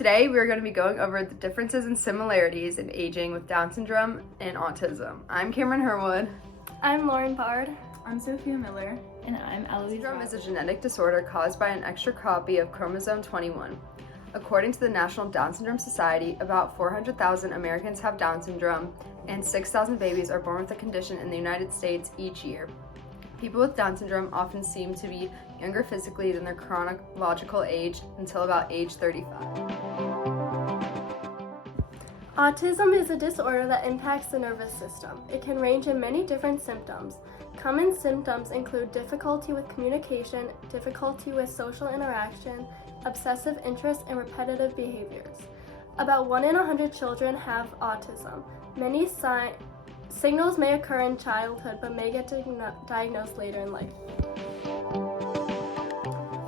Today, we're going to be going over the differences and similarities in aging with Down syndrome and autism. I'm Cameron Herwood. I'm Lauren Bard. I'm Sophia Miller. And I'm Eloise. Syndrome is a genetic disorder caused by an extra copy of chromosome 21. According to the National Down Syndrome Society, about 400,000 Americans have Down syndrome, and 6,000 babies are born with the condition in the United States each year. People with Down syndrome often seem to be younger physically than their chronological age until about age 35. Autism is a disorder that impacts the nervous system. It can range in many different symptoms. Common symptoms include difficulty with communication, difficulty with social interaction, obsessive interest, and repetitive behaviors. About 1 in 100 children have autism. Many signals may occur in childhood but may get diagnosed later in life.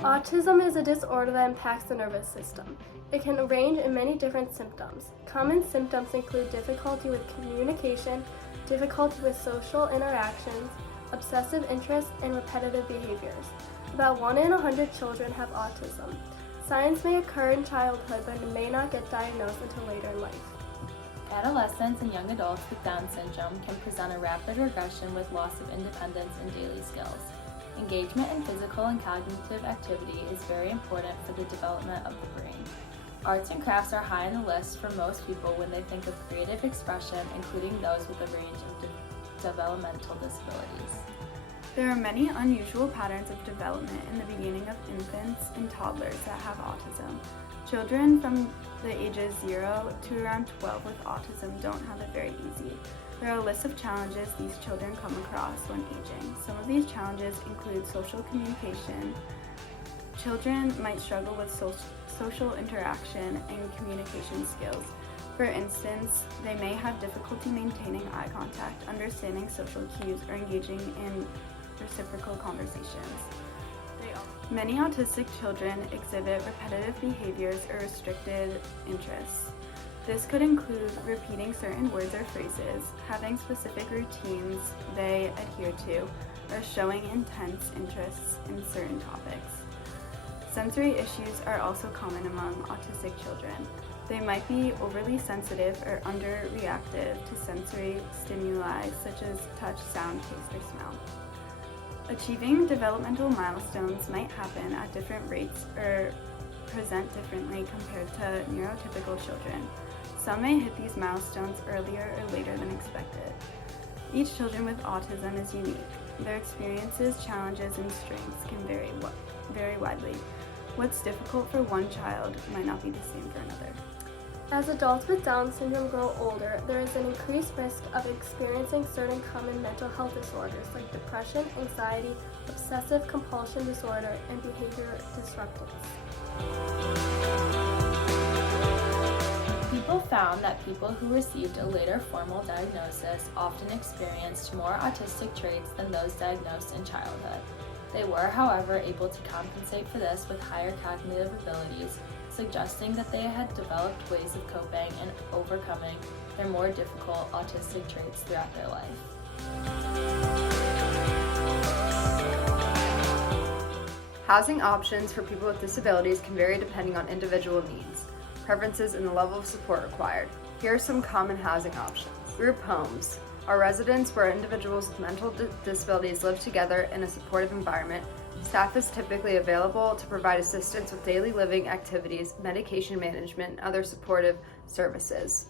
Autism is a disorder that impacts the nervous system. It can range in many different symptoms. Common symptoms include difficulty with communication, difficulty with social interactions, obsessive interest, and repetitive behaviors. About 1 in 100 children have autism. Signs may occur in childhood but may not get diagnosed until later in life. Adolescents and young adults with Down syndrome can present a rapid regression with loss of independence and daily skills. Engagement in physical and cognitive activity is very important for the development of the brain. Arts and crafts are high on the list for most people when they think of creative expression, including those with a range of developmental disabilities. There are many unusual patterns of development in the beginning of infants and toddlers that have autism. Children from the ages 0 to around 12 with autism don't have it very easy. There are a list of challenges these children come across when aging. Some of these challenges include social communication. Children might struggle with social interaction and communication skills. For instance, they may have difficulty maintaining eye contact, understanding social cues, or engaging in reciprocal conversations. Many autistic children exhibit repetitive behaviors or restricted interests. This could include repeating certain words or phrases, having specific routines they adhere to, or showing intense interests in certain topics. Sensory issues are also common among autistic children. They might be overly sensitive or underreactive to sensory stimuli such as touch, sound, taste, or smell. Achieving developmental milestones might happen at different rates or present differently compared to neurotypical children. Some may hit these milestones earlier or later than expected. Each children with autism is unique. Their experiences, challenges, and strengths can vary widely. What's difficult for one child might not be the same for another. As adults with Down syndrome grow older, there is an increased risk of experiencing certain common mental health disorders like depression, anxiety, obsessive compulsion disorder, and behavior disruptors. People found that people who received a later formal diagnosis often experienced more autistic traits than those diagnosed in childhood. They were, however, able to compensate for this with higher cognitive abilities, suggesting that they had developed ways of coping and overcoming their more difficult autistic traits throughout their life. Housing options for people with disabilities can vary depending on individual needs, preferences, and the level of support required. Here are some common housing options. Group homes are residents where individuals with mental disabilities live together in a supportive environment. Staff is typically available to provide assistance with daily living activities, medication management, and other supportive services.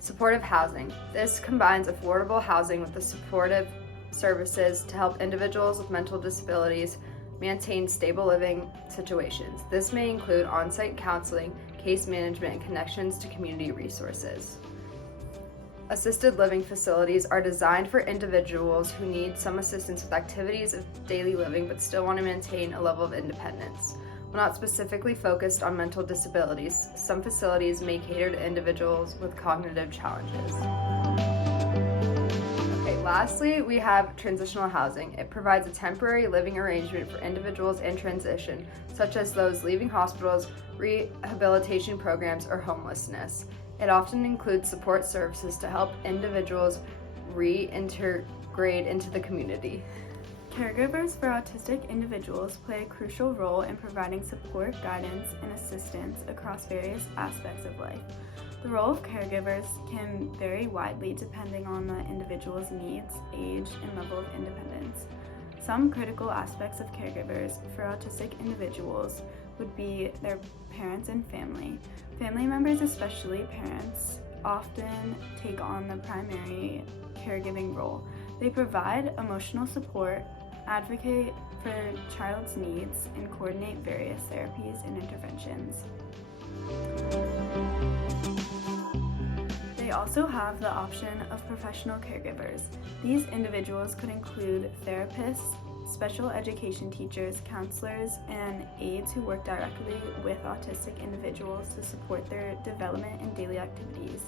Supportive housing. This combines affordable housing with the supportive services to help individuals with mental disabilities maintain stable living situations. This may include on-site counseling, case management, and connections to community resources. Assisted living facilities are designed for individuals who need some assistance with activities of daily living but still want to maintain a level of independence. While not specifically focused on mental disabilities, some facilities may cater to individuals with cognitive challenges. Lastly, we have transitional housing. It provides a temporary living arrangement for individuals in transition, such as those leaving hospitals, rehabilitation programs, or homelessness. It often includes support services to help individuals reintegrate into the community. Caregivers for autistic individuals play a crucial role in providing support, guidance, and assistance across various aspects of life. The role of caregivers can vary widely depending on the individual's needs, age, and level of independence. Some critical aspects of caregivers for autistic individuals would be their parents and family. Family members, especially parents, often take on the primary caregiving role. They provide emotional support, advocate for child's needs, and coordinate various therapies and interventions. They also have the option of professional caregivers. These individuals could include therapists, special education teachers, counselors, and aides who work directly with autistic individuals to support their development and daily activities.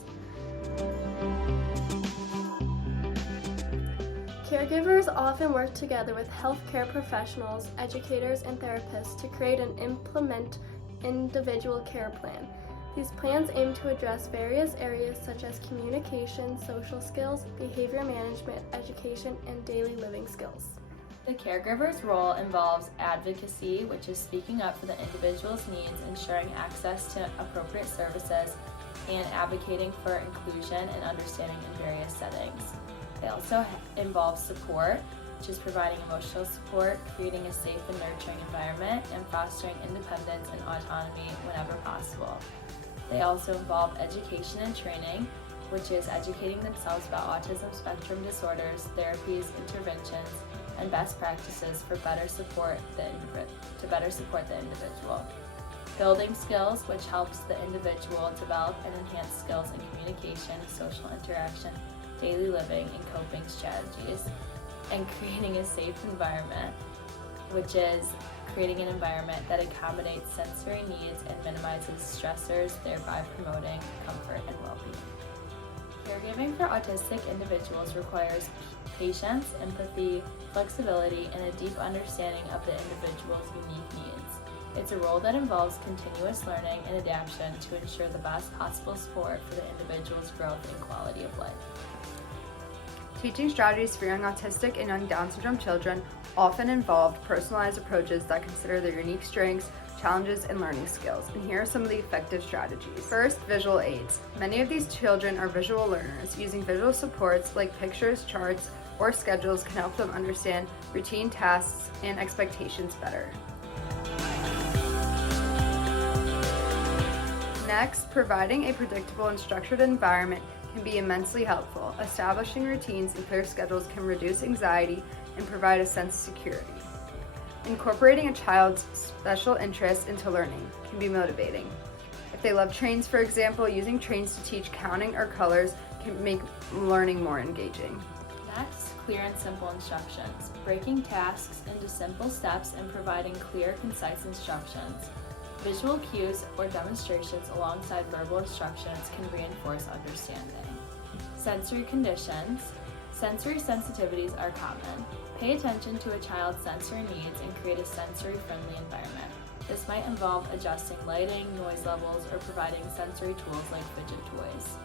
Caregivers often work together with healthcare professionals, educators, and therapists to create and implement individual care plan. These plans aim to address various areas such as communication, social skills, behavior management, education, and daily living skills. The caregiver's role involves advocacy, which is speaking up for the individual's needs, ensuring access to appropriate services, and advocating for inclusion and understanding in various settings. They also involve support, which is providing emotional support, creating a safe and nurturing environment, and fostering independence and autonomy whenever possible. They also involve education and training, which is educating themselves about autism spectrum disorders, therapies, interventions, and best practices for better support the individual. Building skills, which helps the individual develop and enhance skills in communication, social interaction, daily living, and coping strategies. And creating a safe environment, which is creating an environment that accommodates sensory needs and minimizes stressors, thereby promoting comfort and well-being. Caregiving for autistic individuals requires patience, empathy, flexibility, and a deep understanding of the individual's unique needs. It's a role that involves continuous learning and adaptation to ensure the best possible support for the individual's growth and quality of life. Teaching strategies for young autistic and young Down syndrome children often involved personalized approaches that consider their unique strengths, challenges, and learning skills. And here are some of the effective strategies. First, visual aids. Many of these children are visual learners. Using visual supports like pictures, charts, or schedules can help them understand routine tasks and expectations better. Next, providing a predictable and structured environment can be immensely helpful. Establishing routines and clear schedules can reduce anxiety and provide a sense of security. Incorporating a child's special interests into learning can be motivating. If they love trains, for example, using trains to teach counting or colors can make learning more engaging. Next, clear and simple instructions. Breaking tasks into simple steps and providing clear, concise instructions. Visual cues or demonstrations alongside verbal instructions can reinforce understanding. Sensory conditions. Sensory sensitivities are common. Pay attention to a child's sensory needs and create a sensory-friendly environment. This might involve adjusting lighting, noise levels, or providing sensory tools like fidget toys.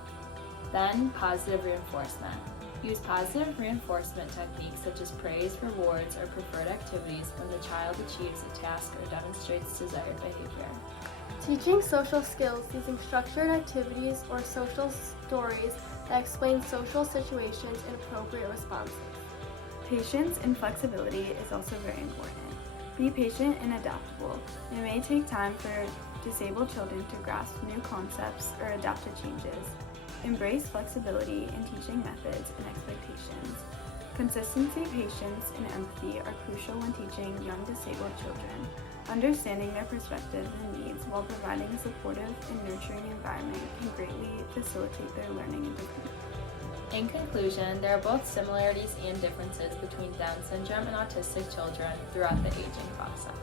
Then, positive reinforcement. Use positive reinforcement techniques such as praise, rewards, or preferred activities when the child achieves a task or demonstrates desired behavior. Teaching social skills using structured activities or social stories that explain social situations and appropriate responses. Patience and flexibility is also very important. Be patient and adaptable. It may take time for disabled children to grasp new concepts or adapt to changes. Embrace flexibility in teaching methods and expectations. Consistency, patience, and empathy are crucial when teaching young disabled children. Understanding their perspectives and needs while providing a supportive and nurturing environment can greatly facilitate their learning and development. In conclusion, there are both similarities and differences between Down syndrome and autistic children throughout the aging process.